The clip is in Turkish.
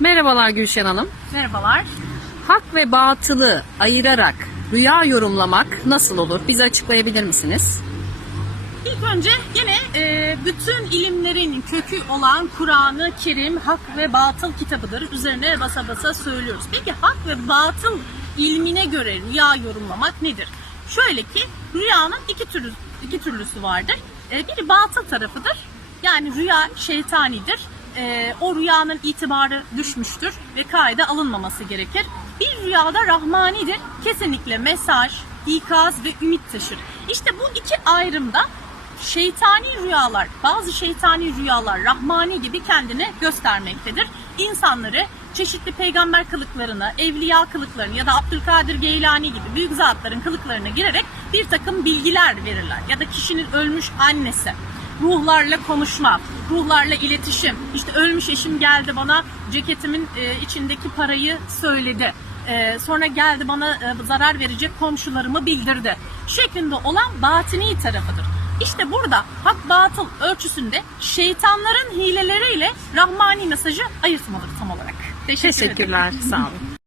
Merhabalar Gülşen Hanım. Merhabalar. Hak ve batılı ayırarak rüya yorumlamak nasıl olur? Bize açıklayabilir misiniz? İlk önce yine e, bütün ilimlerin kökü olan Kur'an-ı Kerim hak ve batıl kitabıdır. Üzerine basa basa söylüyoruz. Peki hak ve batıl ilmine göre rüya yorumlamak nedir? Şöyle ki rüyanın iki türlü iki türlüsü vardır. E, biri batıl tarafıdır. Yani rüya şeytanidir. E, o rüyanın itibarı düşmüştür ve kaide alınmaması gerekir. Bir rüyada rahmanidir. Kesinlikle mesaj, ikaz ve ümit taşır. İşte bu iki ayrımda şeytani rüyalar, bazı şeytani rüyalar rahmani gibi kendini göstermektedir. İnsanları çeşitli peygamber kılıklarına, evliya kılıklarına ya da Abdülkadir Geylani gibi büyük zatların kılıklarına girerek bir takım bilgiler verirler. Ya da kişinin ölmüş annesi, ruhlarla konuşma, ruhlarla iletişim. İşte ölmüş eşim geldi bana ceketimin e, içindeki parayı söyledi. E, sonra geldi bana e, zarar verecek komşularımı bildirdi. Şeklinde olan batini tarafıdır. İşte burada hak batıl ölçüsünde şeytanların hileleriyle Rahmani mesajı ayırtmadır tam olarak. Teşekkür ederim. Teşekkürler. Sağ olun.